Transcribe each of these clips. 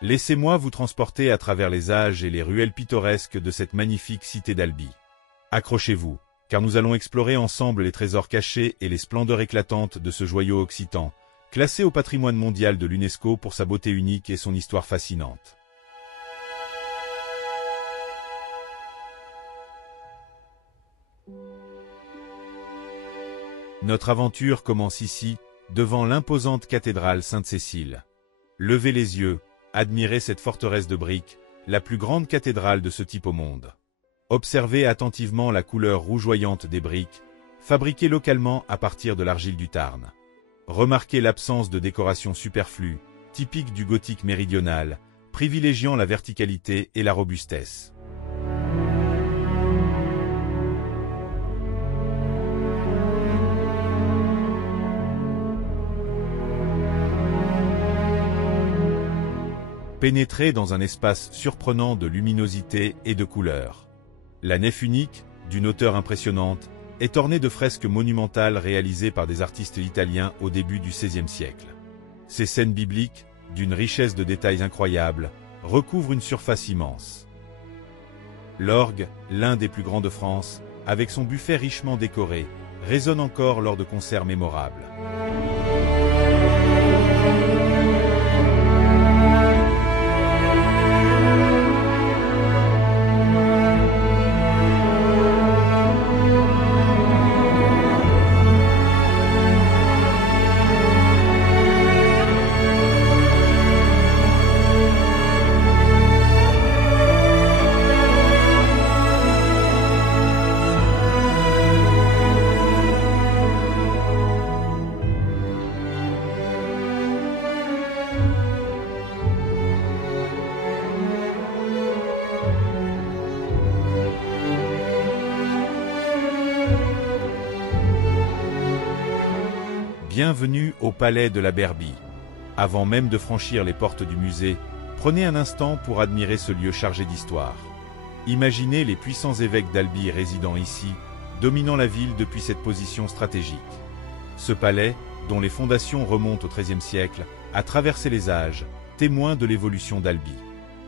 Laissez-moi vous transporter à travers les âges et les ruelles pittoresques de cette magnifique cité d'Albi. Accrochez-vous, car nous allons explorer ensemble les trésors cachés et les splendeurs éclatantes de ce joyau occitan, classé au patrimoine mondial de l'UNESCO pour sa beauté unique et son histoire fascinante. Notre aventure commence ici, devant l'imposante cathédrale Sainte-Cécile. Levez les yeux, admirez cette forteresse de briques, la plus grande cathédrale de ce type au monde. Observez attentivement la couleur rougeoyante des briques, fabriquées localement à partir de l'argile du Tarn. Remarquez l'absence de décoration superflue, typique du gothique méridional, privilégiant la verticalité et la robustesse. Pénétrez dans un espace surprenant de luminosité et de couleurs. La nef unique, d'une hauteur impressionnante, est ornée de fresques monumentales réalisées par des artistes italiens au début du XVIe siècle. Ces scènes bibliques, d'une richesse de détails incroyable, recouvrent une surface immense. L'orgue, l'un des plus grands de France, avec son buffet richement décoré, résonne encore lors de concerts mémorables. Bienvenue au Palais de la Berbie. Avant même de franchir les portes du musée, prenez un instant pour admirer ce lieu chargé d'histoire. Imaginez les puissants évêques d'Albi résidant ici, dominant la ville depuis cette position stratégique. Ce palais, dont les fondations remontent au XIIIe siècle, a traversé les âges, témoin de l'évolution d'Albi.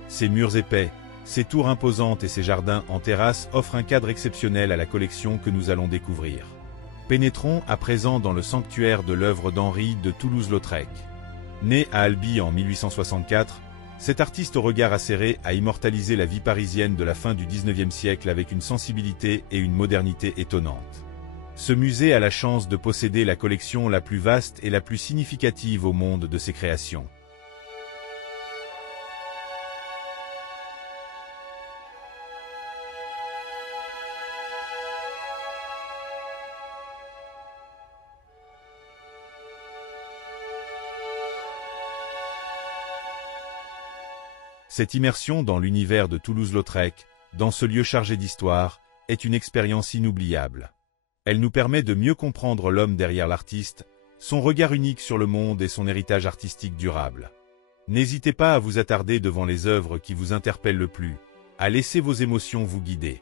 Ses murs épais, ses tours imposantes et ses jardins en terrasse offrent un cadre exceptionnel à la collection que nous allons découvrir. Pénétrons à présent dans le sanctuaire de l'œuvre d'Henri de Toulouse-Lautrec. Né à Albi en 1864, cet artiste au regard acéré a immortalisé la vie parisienne de la fin du XIXe siècle avec une sensibilité et une modernité étonnantes. Ce musée a la chance de posséder la collection la plus vaste et la plus significative au monde de ses créations. Cette immersion dans l'univers de Toulouse-Lautrec, dans ce lieu chargé d'histoire, est une expérience inoubliable. Elle nous permet de mieux comprendre l'homme derrière l'artiste, son regard unique sur le monde et son héritage artistique durable. N'hésitez pas à vous attarder devant les œuvres qui vous interpellent le plus, à laisser vos émotions vous guider.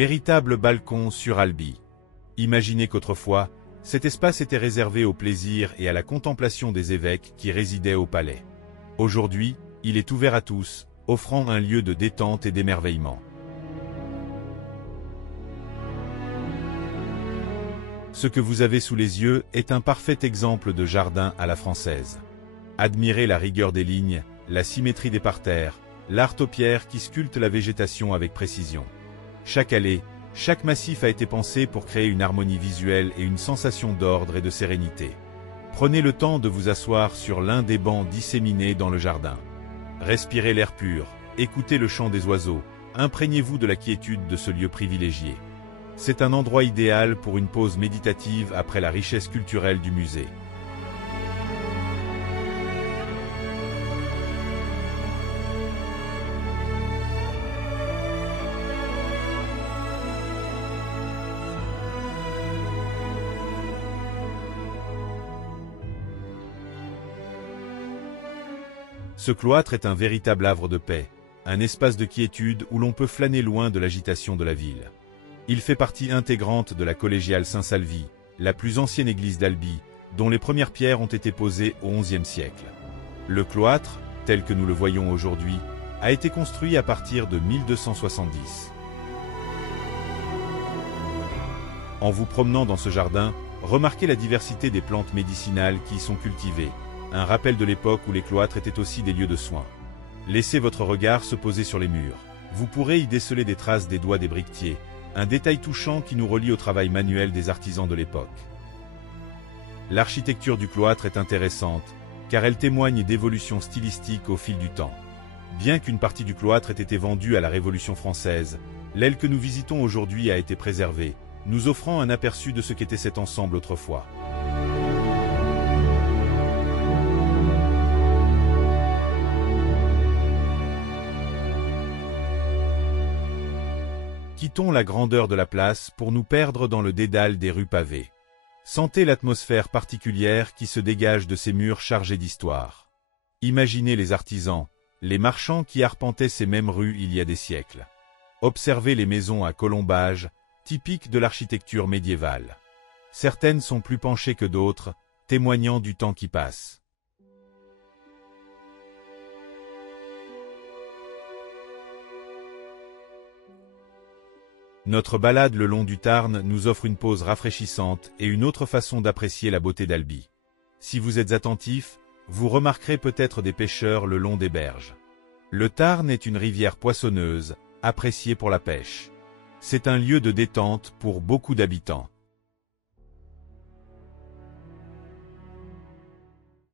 Véritable balcon sur Albi. Imaginez qu'autrefois, cet espace était réservé au plaisir et à la contemplation des évêques qui résidaient au palais. Aujourd'hui, il est ouvert à tous, offrant un lieu de détente et d'émerveillement. Ce que vous avez sous les yeux est un parfait exemple de jardin à la française. Admirez la rigueur des lignes, la symétrie des parterres, l'art aux pierres qui sculpte la végétation avec précision. Chaque allée, chaque massif a été pensé pour créer une harmonie visuelle et une sensation d'ordre et de sérénité. Prenez le temps de vous asseoir sur l'un des bancs disséminés dans le jardin. Respirez l'air pur, écoutez le chant des oiseaux, imprégnez-vous de la quiétude de ce lieu privilégié. C'est un endroit idéal pour une pause méditative après la richesse culturelle du musée. Ce cloître est un véritable havre de paix, un espace de quiétude où l'on peut flâner loin de l'agitation de la ville. Il fait partie intégrante de la collégiale Saint-Salvi, la plus ancienne église d'Albi, dont les premières pierres ont été posées au XIe siècle. Le cloître, tel que nous le voyons aujourd'hui, a été construit à partir de 1270. En vous promenant dans ce jardin, remarquez la diversité des plantes médicinales qui y sont cultivées, un rappel de l'époque où les cloîtres étaient aussi des lieux de soins. Laissez votre regard se poser sur les murs. Vous pourrez y déceler des traces des doigts des briquetiers, un détail touchant qui nous relie au travail manuel des artisans de l'époque. L'architecture du cloître est intéressante, car elle témoigne d'évolutions stylistiques au fil du temps. Bien qu'une partie du cloître ait été vendue à la Révolution française, l'aile que nous visitons aujourd'hui a été préservée, nous offrant un aperçu de ce qu'était cet ensemble autrefois. Quittons la grandeur de la place pour nous perdre dans le dédale des rues pavées. Sentez l'atmosphère particulière qui se dégage de ces murs chargés d'histoire. Imaginez les artisans, les marchands qui arpentaient ces mêmes rues il y a des siècles. Observez les maisons à colombages, typiques de l'architecture médiévale. Certaines sont plus penchées que d'autres, témoignant du temps qui passe. Notre balade le long du Tarn nous offre une pause rafraîchissante et une autre façon d'apprécier la beauté d'Albi. Si vous êtes attentif, vous remarquerez peut-être des pêcheurs le long des berges. Le Tarn est une rivière poissonneuse, appréciée pour la pêche. C'est un lieu de détente pour beaucoup d'habitants.